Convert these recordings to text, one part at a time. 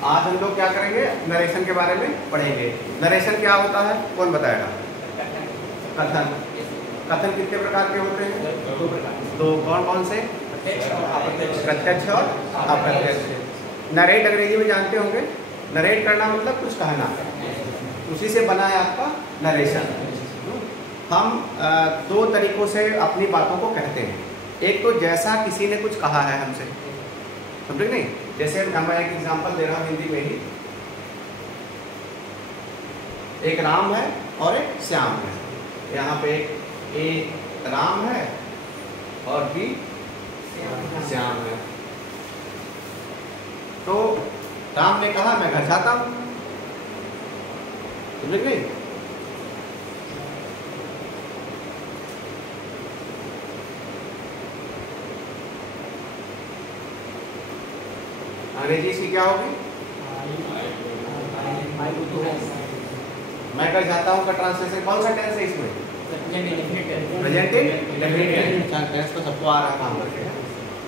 आज हम लोग क्या करेंगे, नरेशन के बारे में पढ़ेंगे। नरेशन क्या होता है, कौन बताएगा? कथन। कथन कितने प्रकार के होते हैं? दो। कौन कौन से? प्रत्यक्ष और अप्रत्यक्ष। नरेट अंग्रेजी में जानते होंगे, नरेट करना मतलब कुछ कहना, उसी से बना है आपका नरेशन। हम दो तरीकों से अपनी बातों को कहते हैं। एक तो जैसा किसी ने कुछ कहा है हमसे, समझे नहीं? जैसे मैं एक एग्जांपल दे रहा हूँ हिंदी में ही। एक राम है और एक श्याम है। यहाँ पे एक राम है और भी श्याम है। तो राम ने कहा मैं घर जाता हूँ, समझे नहीं? अंग्रेजी इसकी क्या होगी? मैं घर जाता हूँ का ट्रांसलेशन कौन सा टेंस है इसमें? प्रेजेंट इंडेफिनिट टेंस तो सबको आ रहा काम करके।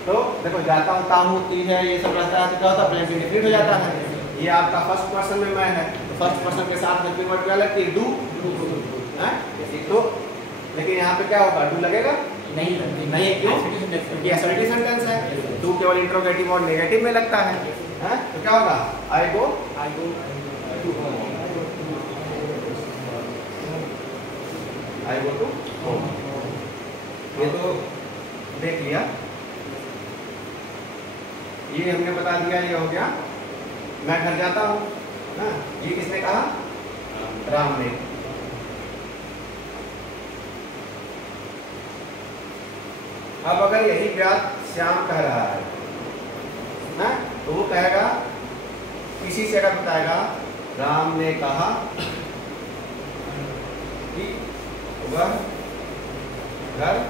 तो देखो जाता हूँ, काम होती है, ये सब रहता है, तो क्या होता है? प्रेजेंट इंडेफिनिट हो जाता है। ये आपका फर्स्ट पर्सन में मैं है, तो फर्स्ट पर्सन के साथ हेल्पिंग वर्ड क्या लगती है? डू। तो लेकिन यहाँ पे क्या होगा? डू लगेगा नहीं, क्यों? क्योंकि असर्टिव सेंटेंस है। डू केवल इंट्रोगेटिव और नेगेटिव में लगता है। तो क्या होगा? I go to home. I go to home. ये तो देख लिया, ये हमने बता दिया, ये हो गया मैं घर जाता हूँ। ये किसने कहा? राम ने। अब अगर यही बात श्याम कह रहा है ना, तो वो कहेगा, किसी से अगर बताएगा राम ने कहा कि वह घर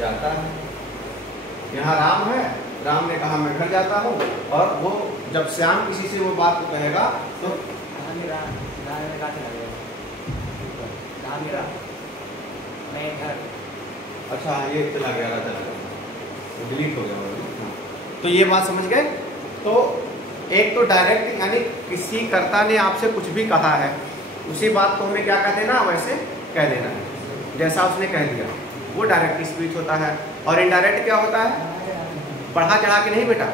जाता है। यहाँ राम है, राम ने कहा मैं घर जाता हूँ, और वो जब श्याम किसी से वो बात को कहेगा तो अच्छा ये चला गया, डिलीट हो गया। तो ये बात समझ गए? तो एक तो डायरेक्ट, यानी किसी कर्ता ने आपसे कुछ भी कहा है, उसी बात को हमें क्या कह देना? वैसे कह देना है जैसा उसने कह दिया, वो डायरेक्ट स्पीच होता है। और इनडायरेक्ट क्या होता है? बढ़ा चढ़ा के नहीं बेटा,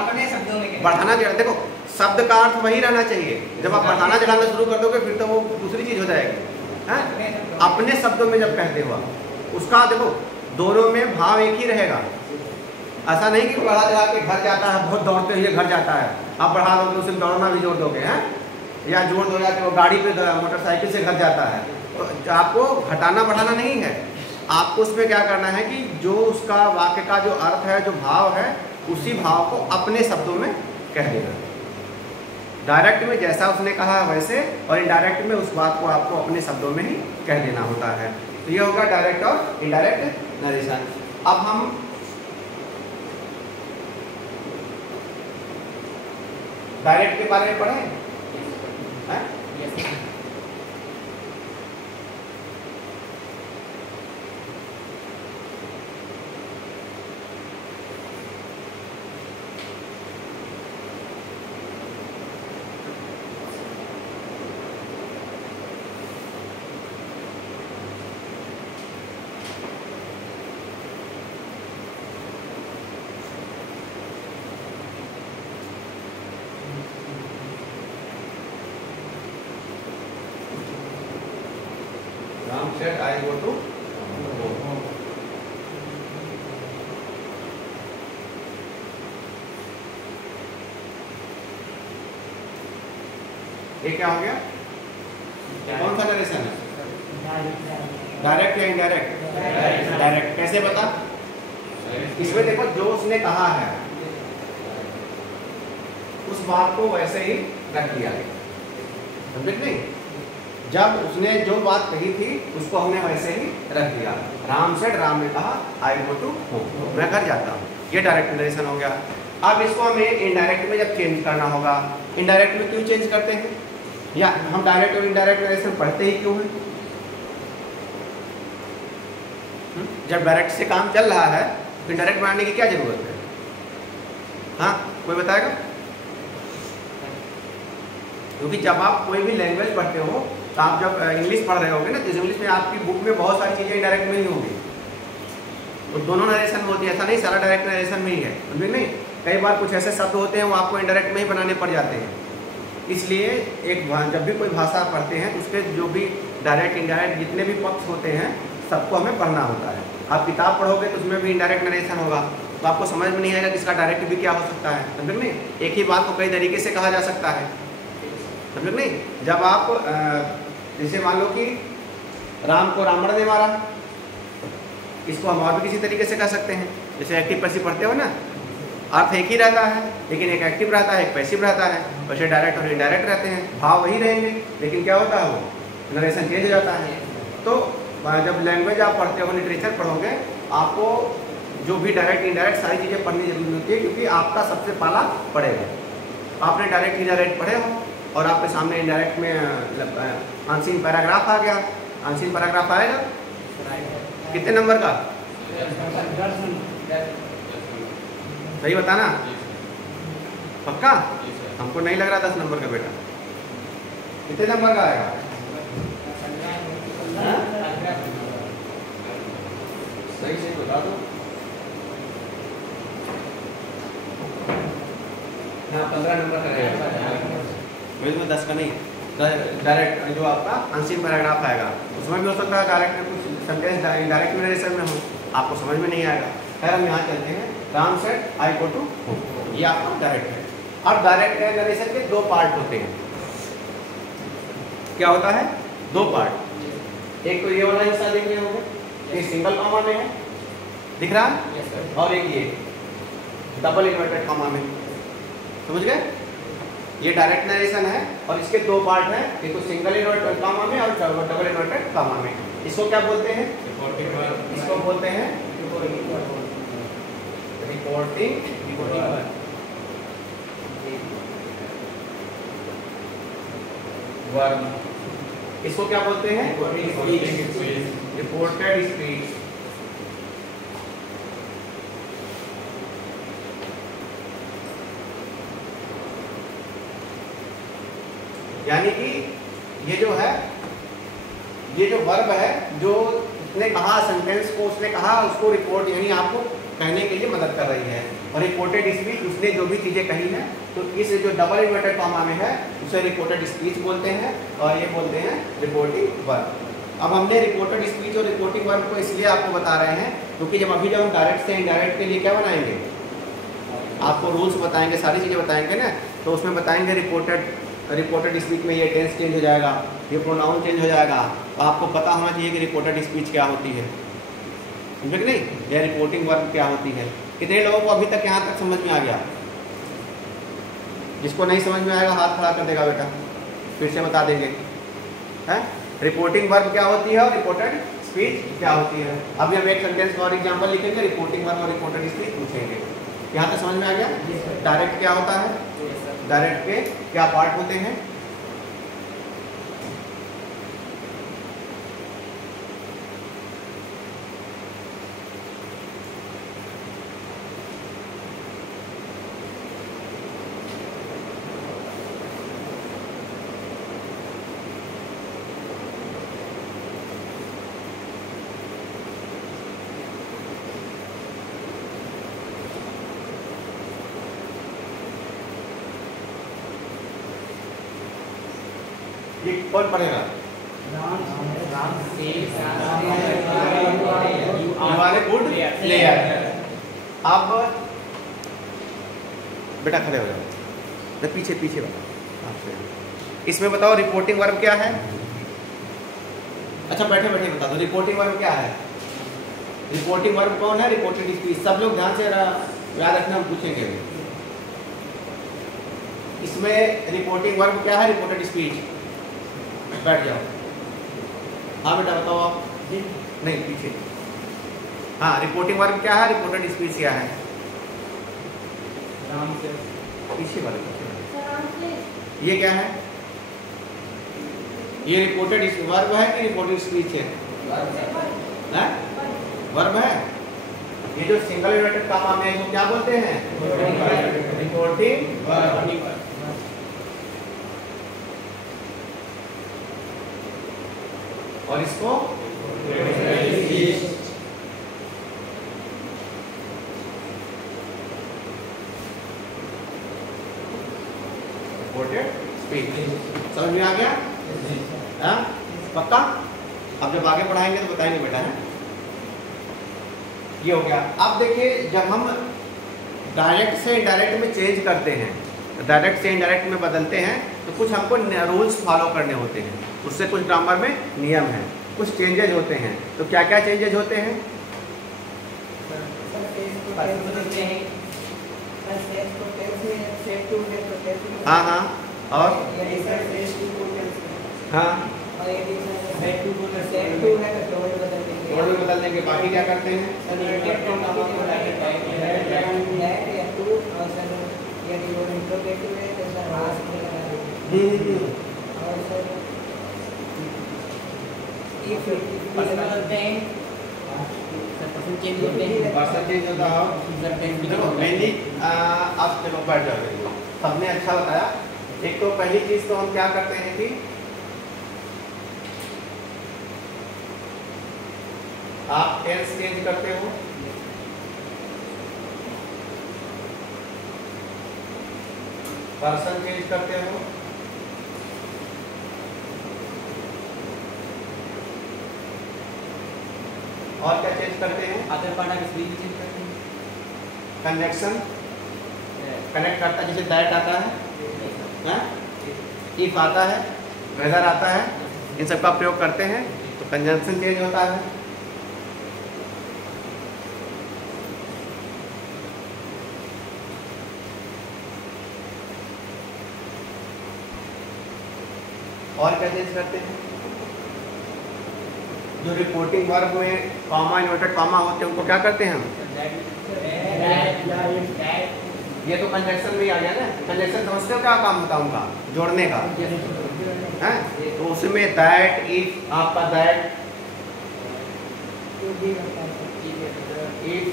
अपने शब्दों में बढ़ाना चढ़ा। देखो शब्द का अर्थ वही रहना चाहिए, जब आप बढ़ाना चढ़ाना शुरू कर दोगे फिर तो वो दूसरी चीज हो जाएगी। अपने शब्दों में जब कहते हुआ, उसका देखो दोनों में भाव एक ही रहेगा। ऐसा नहीं कि बढ़ा चढ़ा के घर जाता है, बहुत दौड़ते हुए घर जाता है, आप बढ़ा दोगे उसे दौड़ना भी जोड़ दोगे, हैं? या जोड़ दो या वो गाड़ी पे मोटरसाइकिल से घर जाता है, तो आपको घटाना बढ़ाना नहीं है। आपको उसमें क्या करना है कि जो उसका वाक्य का जो अर्थ है, जो भाव है, उसी भाव को अपने शब्दों में कह देना। डायरेक्ट में जैसा उसने कहा वैसे, और इनडायरेक्ट में उस बात को आपको अपने शब्दों में ही कह देना होता है। तो ये होगा डायरेक्ट और इनडायरेक्ट नरेशन। अब हम डायरेक्ट के बारे में पढ़ें। Ram said, I go to home. ये क्या हो गया? कौन सा नरेशन है? डायरेक्ट या इनडायरेक्ट? डायरेक्ट। कैसे पता? इसमें देखो जो उसने कहा है उस बात को वैसे ही रख दिया गया, समझे नहीं? जब उसने जो बात कही थी उसको हमने वैसे ही रख दिया। राम सेड, राम ने कहा आई गो टू होम, मैं घर जाता हूँ। ये डायरेक्ट नरेशन हो गया। अब इसको हमें इनडायरेक्ट में जब चेंज करना होगा, इनडायरेक्ट में क्यों चेंज करते हैं, या हम डायरेक्ट और इनडायरेक्ट नरेशन पढ़ते ही क्यों हैं? जब डायरेक्ट से काम चल रहा है तो इनडायरेक्ट बनाने की क्या जरूरत है? हाँ, कोई बताएगा? क्योंकि जब आप कोई भी लैंग्वेज पढ़ते हो तो आप जब इंग्लिश पढ़ रहे होगे ना, तो इंग्लिश में आपकी बुक में बहुत सारी चीज़ें डायरेक्ट में ही होंगी, तो दोनों नरेशन में होती है। ऐसा नहीं सारा डायरेक्ट नरेशन में ही है, समझे नहीं? कई बार कुछ ऐसे शब्द होते हैं वो आपको इनडायरेक्ट में ही बनाने पड़ जाते हैं। इसलिए जब भी कोई भाषा पढ़ते हैं तो उसके जो भी डायरेक्ट इनडायरेक्ट जितने भी पक्ष होते हैं सबको हमें पढ़ना होता है। आप किताब पढ़ोगे तो उसमें भी इनडायरेक्ट नरेशन होगा, तो आपको समझ में नहीं आएगा कि इसका डायरेक्ट भी क्या हो सकता है, समझ नहीं? एक ही बात को कई तरीके से कहा जा सकता है, समझ नहीं? जब आप जैसे मान लो कि राम को रावण ने मारा, इसको हम और भी किसी तरीके से कह सकते हैं। जैसे एक्टिव पैसिव पढ़ते हो ना, अर्थ एक ही रहता है लेकिन एक एक्टिव रहता है एक पैसिव रहता है, वैसे डायरेक्ट और इनडायरेक्ट रहते हैं, भाव वही रहेंगे लेकिन क्या होता है वो नरेशन चेंज हो जाता है। तो जब लैंग्वेज आप पढ़ते हो, लिटरेचर पढ़ोगे, आपको जो भी डायरेक्ट इनडायरेक्ट सारी चीज़ें पढ़नी जरूरी होती है, क्योंकि आपका सबसे पहला पड़ेगा। आपने डायरेक्ट इनडायरेक्ट पढ़े हो और आपके सामने इनडायरेक्ट में आंशिक पैराग्राफ आ गया, आंशिक पैराग्राफ आएगा कितने नंबर का? सही बताना, पक्का? हमको नहीं लग रहा 10 नंबर का बेटा। कितने नंबर का आएगा? सही से बता दो। हाँ, 15 नंबर का रहेगा, में 10 का नहीं। डायरेक्ट जो आपका आंशिक पैराग्राफ आएगा उसमें भी हो सकता है डायरेक्ट में कुछ सेंटेंस डायरेक्ट नरेशन में हो, आपको समझ में नहीं आएगा। खैर हम यहाँ चलते हैं। Ram said I go to home, ये आपका डायरेक्ट है। अब डायरेक्ट नरेशन के दो पार्ट होते हैं। क्या होता है? दो पार्ट। एक तो ये वाला हिस्सा देख रहे होंगे, ये सिंगल कॉमा में है, दिख रहा है? और एक ये डबल इन्वर्टेड कॉमा में, समझ गए? ये डायरेक्ट नरेशन है और इसके दो पार्ट हैं, एक तो सिंगल इन्वर्टेड कॉमा में और डबल इन्वर्टेड कॉमा में। इसको क्या बोलते हैं? इसको बोलते हैं रिपोर्टिंग वर्ब। इसको क्या बोलते हैं? Reported speech. यानी कि ये जो है, ये जो वर्ब है, जो उसने कहा सेंटेंस को, उसने कहा उसको रिपोर्ट, यानी आपको कहने के लिए मदद कर रही है। और रिपोर्टेड स्पीच, उसने जो भी चीज़ें कही हैं, तो इस जो डबल इन्वर्टेड कॉमा में है उसे रिपोर्टेड स्पीच बोलते हैं और ये बोलते हैं रिपोर्टिंग वर्ब। अब हमने रिपोर्टेड स्पीच और रिपोर्टिंग वर्ब को इसलिए आपको बता रहे हैं क्योंकि जब हम डायरेक्ट से इनडायरेक्ट के लिए क्या बनाएंगे, आपको रूल्स बताएंगे, सारी चीज़ें बताएंगे ना, तो उसमें बताएंगे रिपोर्टेड स्पीच में ये टेंस चेंज हो जाएगा, ये प्रोनाउन चेंज हो जाएगा। तो आपको पता होना चाहिए कि रिपोर्टेड स्पीच क्या होती है, समझे कि नहीं, या रिपोर्टिंग वर्ब क्या होती है। कितने लोगों को अभी तक यहाँ तक समझ में आ गया? जिसको नहीं समझ में आएगा हाथ खड़ा कर देगा बेटा, फिर से बता देंगे। है रिपोर्टिंग वर्ब क्या होती है और रिपोर्टेड स्पीच क्या होती है। अभी हम एक सेंटेंस और एग्जांपल लिखेंगे, रिपोर्टिंग वर्ब और रिपोर्टेड स्पीच पूछेंगे। यहाँ तक समझ में आ गया? डायरेक्ट क्या होता है, डायरेक्ट के क्या पार्ट होते हैं। ये कौन पढ़ेगा? Good player. अब बेटा खड़े हो जाओ, पीछे पीछे बताओ। इसमें बताओ रिपोर्टिंग वर्ब क्या है। अच्छा बैठे बैठे बता दो रिपोर्टिंग वर्ब क्या है। रिपोर्टिंग वर्ब कौन है? Reported speech. सब लोग ध्यान से याद रखना, हम पूछेंगे। इसमें रिपोर्टिंग वर्ब क्या है? Reported speech. बैठ जाओ। हाँ बेटा बताओ आप। नहीं पीछे। हाँ रिपोर्टिंग वर्ब क्या है? रिपोर्टेड स्पीच क्या है? पीछे वाले ये क्या है? ये रिपोर्टेड वर्ब है कि रिपोर्टेड स्पीच है? वर्ब है। ये जो सिंगल इन्वर्टेड कॉमा में है इसको क्या बोलते हैं? Reporting verb. और इसको रिपोर्टेड स्पीच। समझ में आ गया? हाँ पक्का? अब जब आगे पढ़ाएंगे तो बताएंगे बेटा है। ये हो गया। अब देखिए जब हम डायरेक्ट से इनडायरेक्ट में चेंज करते हैं, डायरेक्ट से इनडायरेक्ट में बदलते हैं तो कुछ हमको रूल्स फॉलो करने होते हैं, उससे कुछ ग्रामर में नियम है, कुछ चेंजेज होते हैं। तो क्या क्या चेंजेज होते हैं? हाँ हाँ और हाँ वर्ड में बदल देंगे। बाकी क्या करते हैं? परसेंटेज होता है। देखो मेनली अब चलो बैठ जाओ, सबने अच्छा बताया। एक तो पहली चीज तो हम क्या करते हैं कि आप टेंस चेंज करते हो, पर्सन चेंज करते हो, और क्या चेंज करते हैं? Other part of speech change करते हैं। कंजक्शन कनेक्ट करता है, जैसे दैट आता है, इफ आता है, वेदर आता है, इन सब का प्रयोग करते हैं तो कंजंक्शन चेंज होता है। और क्या चेंज करते हैं? जो रिपोर्टिंग वर्ब में कॉमा इन्वर्टेड कॉमा होते हैं उनको क्या करते हैं हम? ये तो कंजक्शन में ही आ गया ना। कंजक्शन समझते हो क्या काम होता है उनका? जोड़ने का है। तो उसमें दैट, इफ, आपका दैट, इफ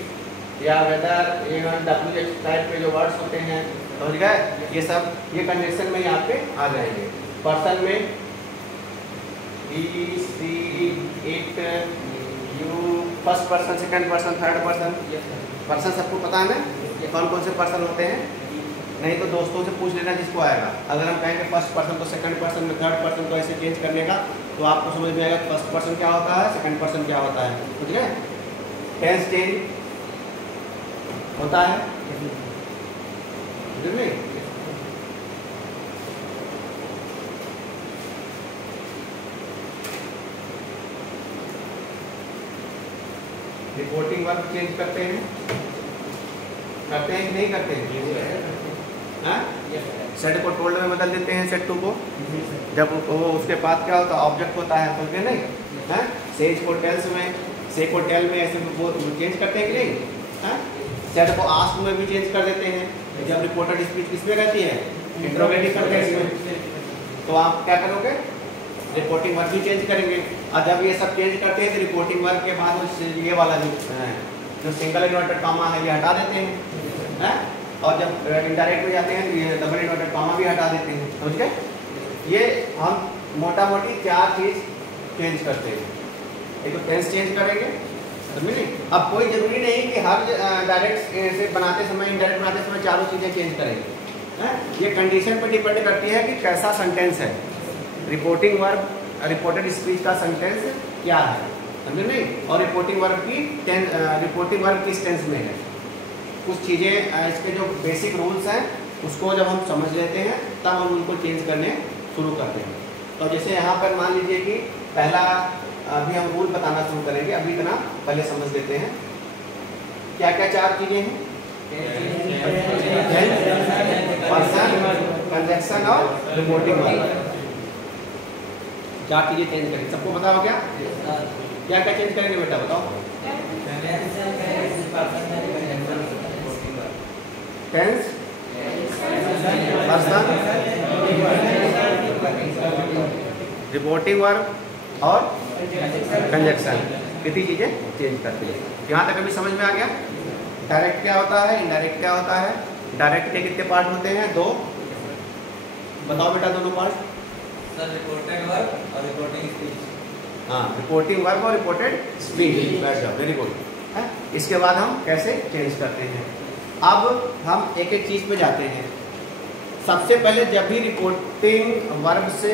या वेदर, इवन WH टाइप के जो वर्ड्स होते हैं, समझ गए? ये सब ये कंजक्शन में ही आपके आ जाएंगे। पर्सन में he, she, it, you, first person, second person, third person. Person सबको पता है ना कौन कौन से पर्सन होते हैं? नहीं तो दोस्तों से पूछ लेना जिसको आएगा। अगर हम कहेंगे फर्स्ट पर्सन तो सेकंड पर्सन में, थर्ड पर्सन को ऐसे चेंज करने का तो आपको समझ में आएगा फर्स्ट पर्सन क्या होता है, सेकंड पर्सन क्या होता है। ठीक है? टेंस चेंज होता है, समझ में? रिपोर्टिंग वर्ब चेंज करते हैं कि नहीं करते हैं? सेट को टोल्ड में बदल देते हैं, सेट टू को। जब वो उसके बाद क्या होता है? ऑब्जेक्ट होता है, समझ गए नहीं? है सेज को टेल्स में, से को टेल में ऐसे वो चेंज करते हैं कि नहीं? है सेट को आस्क में भी चेंज कर देते हैं। जब रिपोर्टेड स्पीच किसमें रहती है? इंट्रोगेटिव कंटेक्स्ट में। तो आप क्या करोगे? रिपोर्टिंग वर्ब भी चेंज करेंगे। और जब ये सब चेंज करते हैं तो रिपोर्टिंग वर्ब के बाद ये वाला जो सिंगल इन्वर्टेड कॉमा है ये हटा देते हैं। और जब इनडायरेक्ट में जाते हैं तो ये डबल इन्वर्टेड कॉमा भी हटा देते हैं। समझ गए? ये हम मोटा मोटी चार चीज चेंज करते हैं। एक तो टेंस चेंज करेंगे, समझे? अब कोई जरूरी नहीं कि हर डायरेक्ट से बनाते समय, इनडायरेक्ट बनाते समय चारों चीज़ें चेंज करेंगे। ये कंडीशन पर डिपेंड करती है कि कैसा सेंटेंस है। रिपोर्टिंग वर्ब, रिपोर्टेड स्पीच का सेंटेंस क्या है, समझे नहीं? और रिपोर्टिंग वर्ब किस टेंस में है। कुछ चीज़ें इसके जो बेसिक रूल्स हैं उसको जब हम समझ लेते हैं तब हम उनको चेंज करने शुरू करते हैं। तो जैसे यहाँ पर मान लीजिए कि पहला अभी हम रूल बताना शुरू करेंगे, अभी इतना पहले समझ लेते हैं। क्या क्या चार चीज़ें हैं? पर्सन, कंजक्शन और रिपोर्टिंग वर्ब। चार चीजें चेंज करेंगे। सबको पता हो क्या? क्या क्या चेंज करेंगे बेटा बताओ? टेंस, पर्सन, रिपोर्टिंग वर्ब और कंजक्शन। कितनी चीज़ें चेंज करती है। यहाँ तक अभी समझ में आ गया। डायरेक्ट क्या होता है, इनडायरेक्ट क्या होता है। डायरेक्ट के कितने पार्ट होते हैं, 2। बताओ बेटा दोनों पार्ट। सर रिपोर्टेड वर्ब और रिपोर्टिंग स्पीच। हाँ, रिपोर्टिंग वर्ब और रिपोर्टेड स्पीच। Very good. इसके बाद हम कैसे चेंज करते हैं। अब हम एक एक चीज़ पे जाते हैं। सबसे पहले जब भी रिपोर्टिंग वर्ब से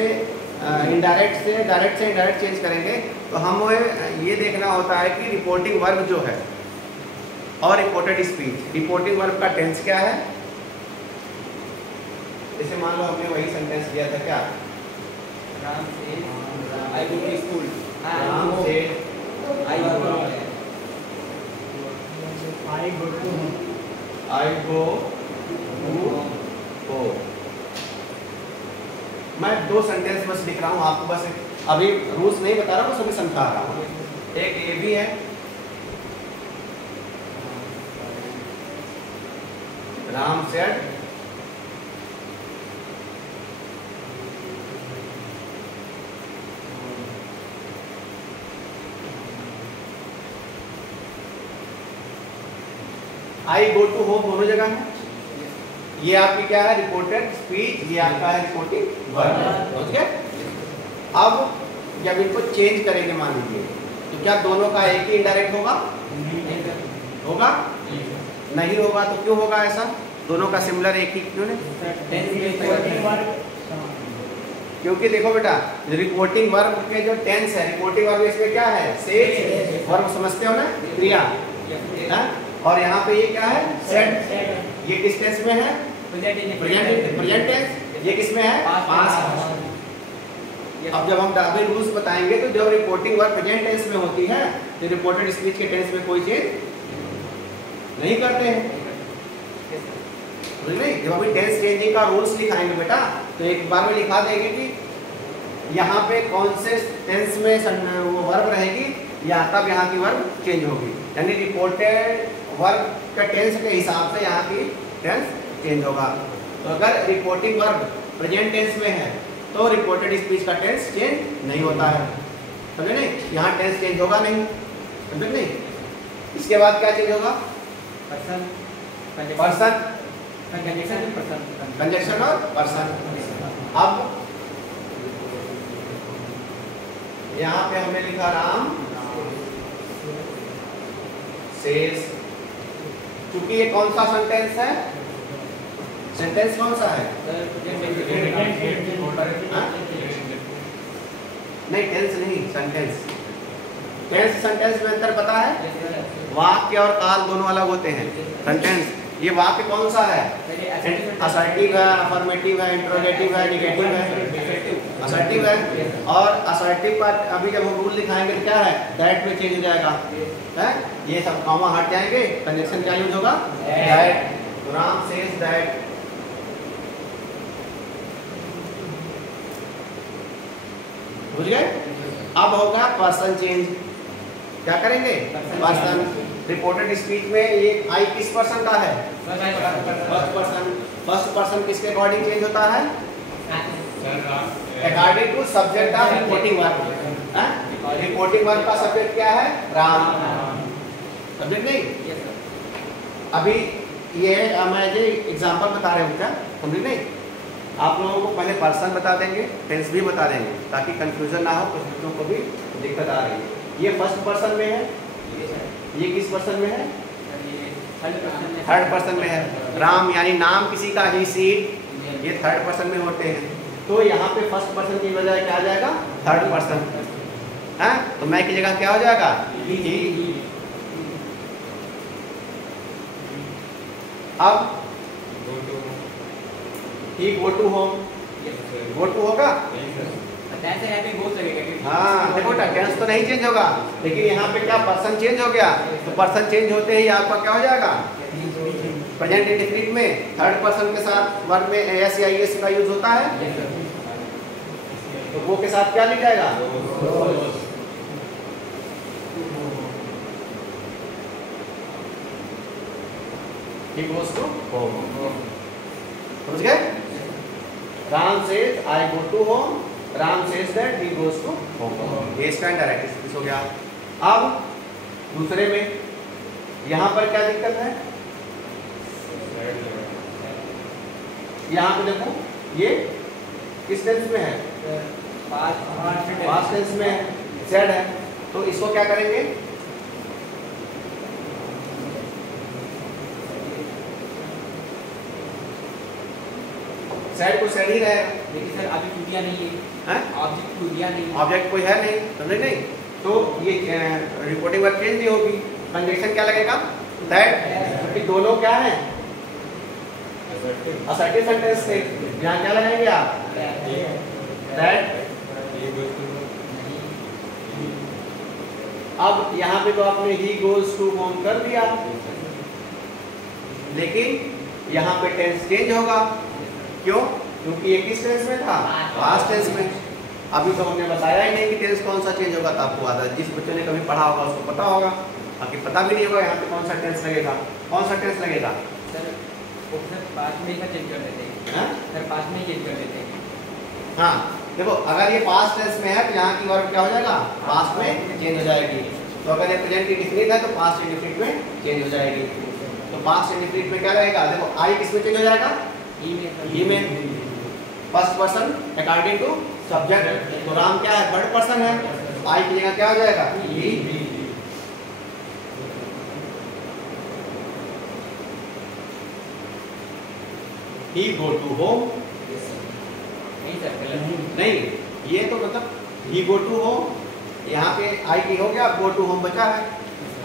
इनडायरेक्ट से इनडायरेक्ट चेंज करेंगे तो हमें ये देखना होता है कि रिपोर्टिंग वर्ब जो है और रिपोर्टेड स्पीच, रिपोर्टिंग वर्ब का टेंस क्या है। जैसे मान लो हमने वही सेंटेंस दिया था, क्या, राम से आई गो टू स्कूल। राम से आई गो टू हो। मैं 2 सेंटेंस बस लिख रहा हूँ आपको, बस अभी रूल्स नहीं बता रहा हूँ, सभी समझा रहा हूँ। एक ये भी है, Ram said I go to home, दोनों जगह है। ये आपकी क्या है, रिपोर्टेड स्पीच, ये आपका है रिपोर्टिंग वर्ब। समझ गए। अब जब इनको चेंज करेंगे मान लीजिए, तो क्या दोनों का एक ही इनडायरेक्ट होगा, होगा नहीं होगा। तो क्यों होगा ऐसा, दोनों का सिमिलर एक ही क्यों नहीं। क्योंकि देखो बेटा, रिपोर्टिंग वर्ब के जो टेंस है, रिपोर्टिंग वर्ब इसमें क्या है, सेज वर्ब, समझते हो ना, क्रिया है। और यहाँ पे ये क्या है, सेड। ये किस टेंस में है, प्रेजेंट टेंस। ये किस में है, पास्ट। अब जब हम अभी रूल्स बताएंगे तो जब रिपोर्टिंग वर्ब प्रेजेंट टेंस में होती है तो रिपोर्टेड स्पीच के टेंस में कोई चेंज नहीं करते हैं। नहीं, जब अभी टेंस चेंजिंग का रूल्स लिखाएंगे बेटा तो एक बार में लिखा देंगे कि यहाँ पे कौन से टेंस में वो वर्ब रहेगी या तब यहाँ की वर्ब चेंज होगी। यानी रिपोर्टेड वर्ब का टेंस के हिसाब से यहाँ की टेंस चेंज होगा। तो अगर रिपोर्टिंग वर्ब प्रेजेंट टेंस में है तो रिपोर्टेड स्पीच का टेंस चेंज नहीं होता है। समझे नहीं, यहाँ टेंस चेंज होगा नहीं, समझे नहीं। इसके बाद क्या चेंज होगा, पर्सन, कंजक्शन और पर्सन। अब यहाँ पे हमने लिखा राम सेज, क्योंकि ये कौन सा सेंटेंस है, सेंटेंस कौन सा है, नहीं टेंस नहीं, सेंटेंस। टेंस सेंटेंस में अंतर पता है, वाक्य और काल दोनों अलग होते हैं। सेंटेंस ये वाक्य कौन सा है, असर्टिव है, अफर्मेटिव है, इंट्रोगेटिव है, निगेटिव है, असर्टिव है। और असर्टिव पर अभी जब हम रूल दिखाएंगे तो क्या है, दैट में चेंज हो जाएगा है, ये सब कॉमा हट जाएंगे, कंजक्शन क्या यूज होगा, दैट। Ram says that. बुझ गए। अब होगा पर्सन चेंज, क्या करेंगे, पर्सन। रिपोर्टेड स्पीच में ये आई किस पर्सन का है, फर्स्ट पर्सन। फर्स्ट पर्सन किसके अकॉर्डिंग चेंज होता है, according to subject of reporting verb. Reporting verb का सब्जेक्ट क्या है, राम, सब्जेक्ट नहीं। अभी ये मैं जो एग्जांपल बता रहे हूँ क्या, समझे नहीं। आप लोगों को पहले पर्सन बता देंगे, टेंस भी बता देंगे ताकि कंफ्यूजन ना हो, कुछ बच्चों को भी दिक्कत आ रही है। ये फर्स्ट पर्सन में है, ये किस पर्सन में है, थर्ड पर्सन में है। राम यानी नाम किसी का, ही सीट, ये थर्ड पर्सन में होते हैं। तो यहाँ पे फर्स्ट पर्सन की बजाय क्या आ जाएगा, थर्ड पर्सन है। तो मैं की जगह क्या हो जाएगा, ही। अब ही go to home, go to होगा, हाँ देखो टेंस तो नहीं चेंज होगा, लेकिन यहाँ पे क्या पर्सन चेंज हो गया। तो पर्सन चेंज होते ही आपका क्या हो जाएगा, प्रेजेंट इंडेफिनिट में थर्ड पर्सन के साथ वर्ब में एस या एस का यूज होता है, तो वो के साथ क्या लिख जाएगा, he goes to home। समझ गए। Ram says I go to home, Ram says that he goes to home। ये इसका डायरेक्ट स्पीच हो गया। अब दूसरे में यहाँ पर क्या दिक्कत है, यहाँ पे देखो ये किस टेंस में है, पास्ट टेंस में है, सेड है, तो इसको क्या करेंगे, सेड को सेड ही रहेगा। लेकिन सर अभी टू दिया नहीं है, ऑब्जेक्ट टू दिया नहीं है, ऑब्जेक्ट कोई है नहीं, समझे नहीं, तो ये रिपोर्टिंग वर्ब चेंज नहीं होगी, कंडीशन क्या लगेगा, दैट, क्योंकि दोनों क्या है असर्टिव सेंटेंस थे, यहाँ क्या लगाएंगे आप, दैट। अब यहाँ पे तो आपने ही गोज टू होम कर दिया, लेकिन यहाँ पे टेंस चेंज होगा, क्यों, क्योंकि ये किस टेंस में था, पास्ट टेंस में। अभी तो हमने बताया ही नहीं कि टेंस कौन सा चेंज होगा, तो आपको आता है, जिस बच्चे ने कभी पढ़ा होगा उसको पता होगा, बाकी पता भी नहीं होगा यहाँ पे कौन सा टेंस लगेगा, कौन सा टेंस लगेगा। सर पास्ट में ही चेंज कर देते हैं, सर पास्ट में ही चेंज कर देते हैं। हाँ देखो, अगर ये पास्ट टेंस में है तो यहाँ की वर्ब क्या हो जाएगा, पास्ट में चेंज हो जाएगी, तो अगर ये प्रेजेंट इंडेफिनिट है तो पास्ट इंडेफिनिट में चेंज हो जाएगी, तो पास्ट इंडेफिनिट में क्या रहेगा, देखो आई किस में चेंज हो जाएगा, ही में, first person according to subject, तो राम क्या है, थर्ड पर्सन है, तो आई की जगह क्या हो जाएगा, ही। ही गो टू होम, नहीं ये तो मतलब ही गो टू होम, यहाँ पे आई की हो गया, गो टू होम बचा है,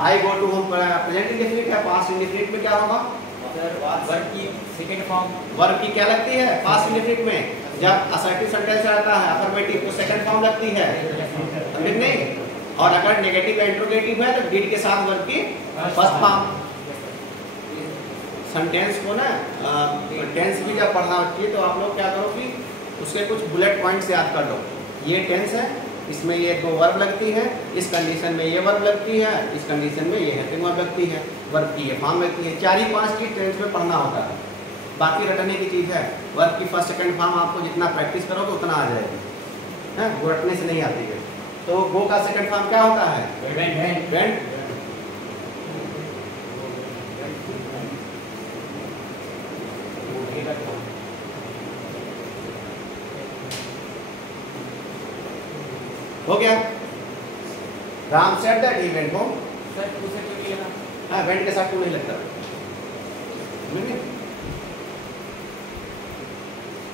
I go to home present indefinite है, पास्ट इंडेफिनिट में क्या होगा, वर्ब की सेकंड फॉर्म, वर्ब की क्या लगती है पास्ट इंडेफिनिट में, जब असर्टिव सेंटेंस आता है अफर्मेटिव तो सेकंड फॉर्म लगती है, समझे नहीं, और अगर नेगेटिव या इंट्रोगेटिव है तो डिड के साथ वर्ब की फर्स्ट फॉर्म। सेंटेंस को ना टेंस भी जब पढ़ना होती है तो आप लोग क्या करो कि उसके कुछ बुलेट पॉइंट्स याद कर लो, ये टेंस है, इसमें ये दो वर्ब लगती है, इस कंडीशन में ये वर्ब लगती है, इस कंडीशन में ये हेल्पिंग वर्ब लगती है, वर्ब की ये फॉर्म लगती है, 4 ही 5 चीज टेंस में पढ़ना होता है, बाकी रटने की चीज़ है, वर्ब की फर्स्ट सेकंड फॉर्म आपको जितना प्रैक्टिस करोगे उतना आ जाएगी, है वो रटने से नहीं आती है। तो गो का सेकंड फॉर्म क्या होता है, वेंट, हो गया, Ram said that he went home, sir उसे क्यों नहीं लगा, हाँ वेंट के साथ क्यों नहीं लगता,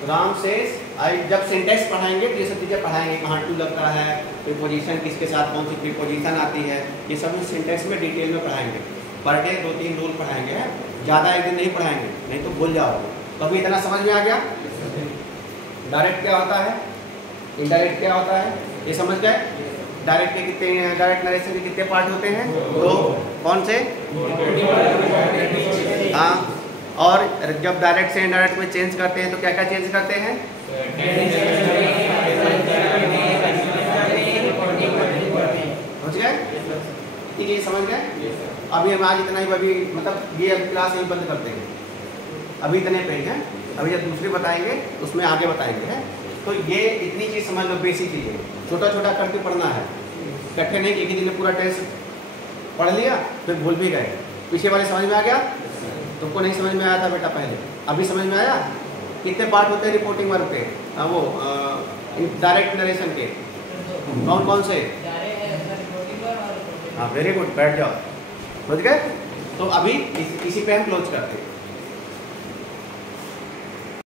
राम सेज आई, जब सेंटेंस पढ़ाएंगे तो ये सब चीज़ें पढ़ाएंगे, कहाँ टू लगता है, प्रीपोजिशन किसके साथ कौन सी प्रीपोजिशन आती है, ये सब सेंटेंस में डिटेल में पढ़ाएंगे, पर डे 2-3 रूल पढ़ाएंगे, ज़्यादा एक दिन नहीं पढ़ाएंगे, नहीं तो भूल जाओगे। तो अभी इतना समझ में आ गया, डायरेक्ट क्या होता है, इनडायरेक्ट क्या होता है, ये समझ गए। डायरेक्ट के कितने, डायरेक्ट नरेशन के कितने पार्ट होते हैं, 2, कौन से, हाँ, और जब डायरेक्ट से इनडायरेक्ट में चेंज करते हैं तो क्या क्या चेंज करते हैं, समझ गए, ठीक है, समझ गए। अभी हम आज इतना ही, अभी मतलब ये अभी क्लास यही बंद करते हैं, अभी इतने पे ही है, अभी जब दूसरी बताएंगे उसमें आगे बताएंगे, है। तो ये इतनी चीज़ समझ लो, बेसिक चीज़ें, छोटा छोटा करके पढ़ना है, इकट्ठे नहीं कि एक ही दिन में पूरा टेस्ट पढ़ लिया फिर भूल भी गए। पीछे वाले समझ में आ गया, तुमको नहीं समझ में आया था बेटा पहले, अभी समझ में आया। कितने पार्ट होते हैं रिपोर्टिंग वर्क के, वो डायरेक्ट नरेशन के, कौन कौन से, हाँ वेरी गुड, बैठ जाओ, समझ गए। तो अभी इसी पे हम क्लोज करते हैं।